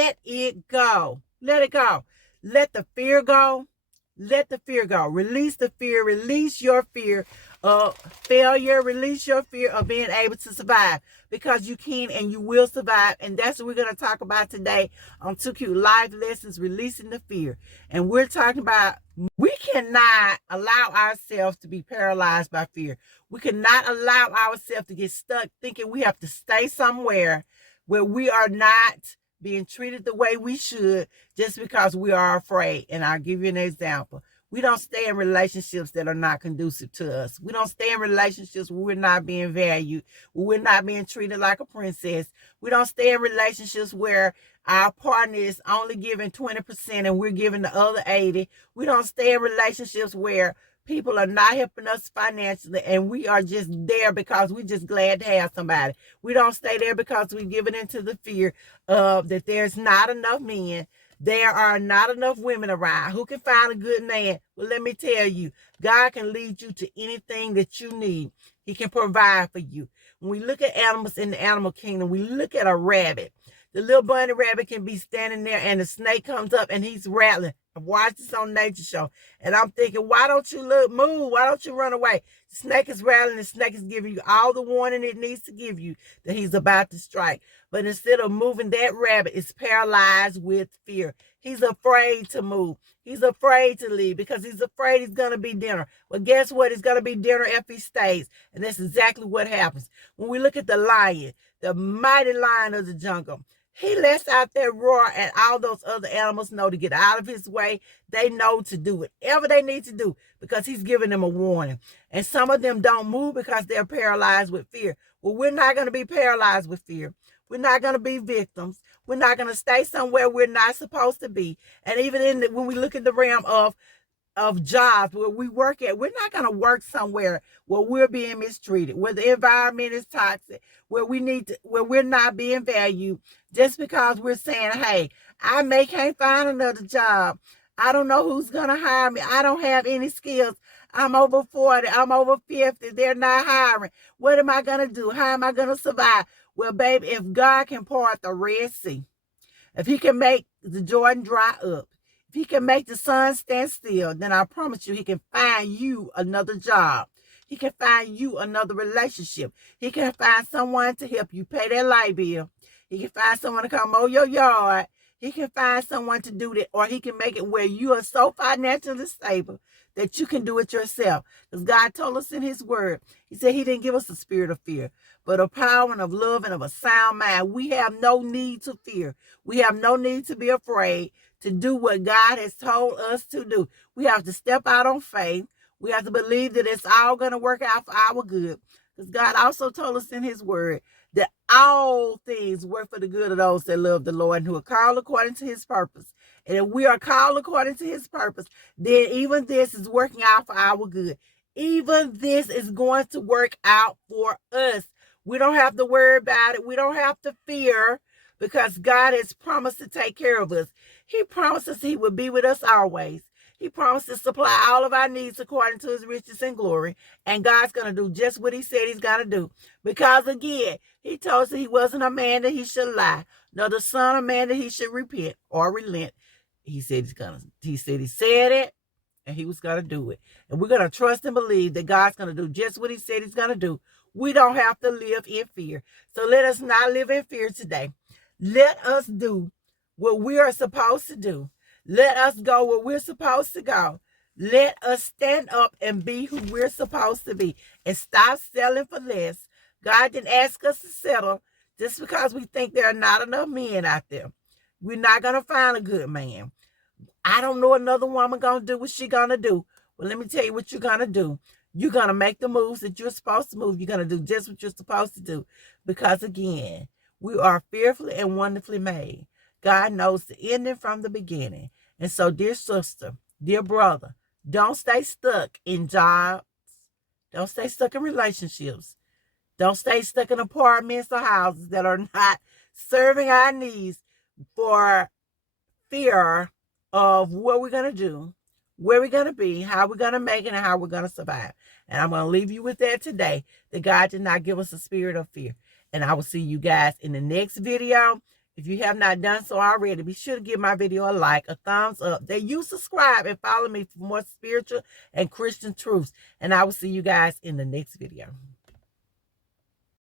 let it go. Let it go. Let the fear go. Let the fear go. Release the fear. Release your fear of failure. Release your fear of being able to survive, because you can and you will survive. And that's what we're going to talk about today on 2 Cute Life Lessons, releasing the fear. And we're talking about we cannot allow ourselves to be paralyzed by fear. We cannot allow ourselves to get stuck thinking we have to stay somewhere where we are not being treated the way we should just because we are afraid. And I'll give you an example. We don't stay in relationships that are not conducive to us. We don't stay in relationships where we're not being valued, where we're not being treated like a princess. We don't stay in relationships where our partner is only giving 20% and we're giving the other 80%. We don't stay in relationships where people are not helping us financially and we are just there because we're just glad to have somebody. We don't stay there because we're giving into the fear of that there's not enough men. There are not enough women around. Who can find a good man? Well, let me tell you, God can lead you to anything that you need. He can provide for you. When we look at animals in the animal kingdom, we look at a rabbit. The little bunny rabbit can be standing there and the snake comes up and he's rattling. I watched this on Nature Show. And I'm thinking, why don't you move? Why don't you run away? The snake is rattling. The snake is giving you all the warning it needs to give you that he's about to strike. But instead of moving, that rabbit is paralyzed with fear. He's afraid to move. He's afraid to leave because he's afraid he's going to be dinner. Well, guess what? It's going to be dinner if he stays. And that's exactly what happens. When we look at the lion, the mighty lion of the jungle, he lets out that roar and all those other animals know to get out of his way. They know to do whatever they need to do because he's giving them a warning. And some of them don't move because they're paralyzed with fear. Well, we're not going to be paralyzed with fear. We're not going to be victims. We're not going to stay somewhere we're not supposed to be. And even when we look at the realm of jobs where we work at, we're not going to work somewhere where we're being mistreated, where the environment is toxic, where we're not being valued just because we're saying, hey, I can't find another job. I don't know who's going to hire me. I don't have any skills. I'm over 40. I'm over 50. They're not hiring. What am I going to do? How am I going to survive? Well, baby, if God can part the Red Sea, if he can make the Jordan dry up, if he can make the sun stand still, then I promise you he can find you another job. He can find you another relationship. He can find someone to help you pay that light bill. He can find someone to come mow your yard. He can find someone to do that, or he can make it where you are so financially stable that you can do it yourself. Because God told us in his word, he said he didn't give us a spirit of fear, but a power and of love and of a sound mind. We have no need to fear. We have no need to be afraid to do what God has told us to do. We have to step out on faith. We have to believe that it's all going to work out for our good. Because God also told us in his word that all things work for the good of those that love the Lord and who are called according to his purpose. And if we are called according to his purpose, then even this is working out for our good. Even this is going to work out for us. We don't have to worry about it. We don't have to fear because God has promised to take care of us. He promises he will be with us always. He promised to supply all of our needs according to his riches and glory. And God's going to do just what he said he's going to do. Because again, he told us that he wasn't a man that he should lie, nor the son of man that he should repent or relent. He said he said it, and he was going to do it. And we're going to trust and believe that God's going to do just what he said he's going to do. We don't have to live in fear. So let us not live in fear today. Let us do what we are supposed to do. Let us go where we're supposed to go. Let us stand up and be who we're supposed to be and stop settling for less. God didn't ask us to settle just because we think there are not enough men out there. We're not going to find a good man. I don't know another woman going to do what she's going to do. Well, let me tell you what you're going to do. You're going to make the moves that you're supposed to move. You're going to do just what you're supposed to do. Because again, we are fearfully and wonderfully made. God knows the ending from the beginning. And so, dear sister, dear brother, don't stay stuck in jobs. Don't stay stuck in relationships. Don't stay stuck in apartments or houses that are not serving our needs for fear of what we're going to do, where we're going to be, how we're going to make it, and how we're going to survive. And I'm going to leave you with that today, that God did not give us a spirit of fear. And I will see you guys in the next video. If you have not done so already, be sure to give my video a like, a thumbs up. That you subscribe and follow me for more spiritual and Christian truths. And I will see you guys in the next video.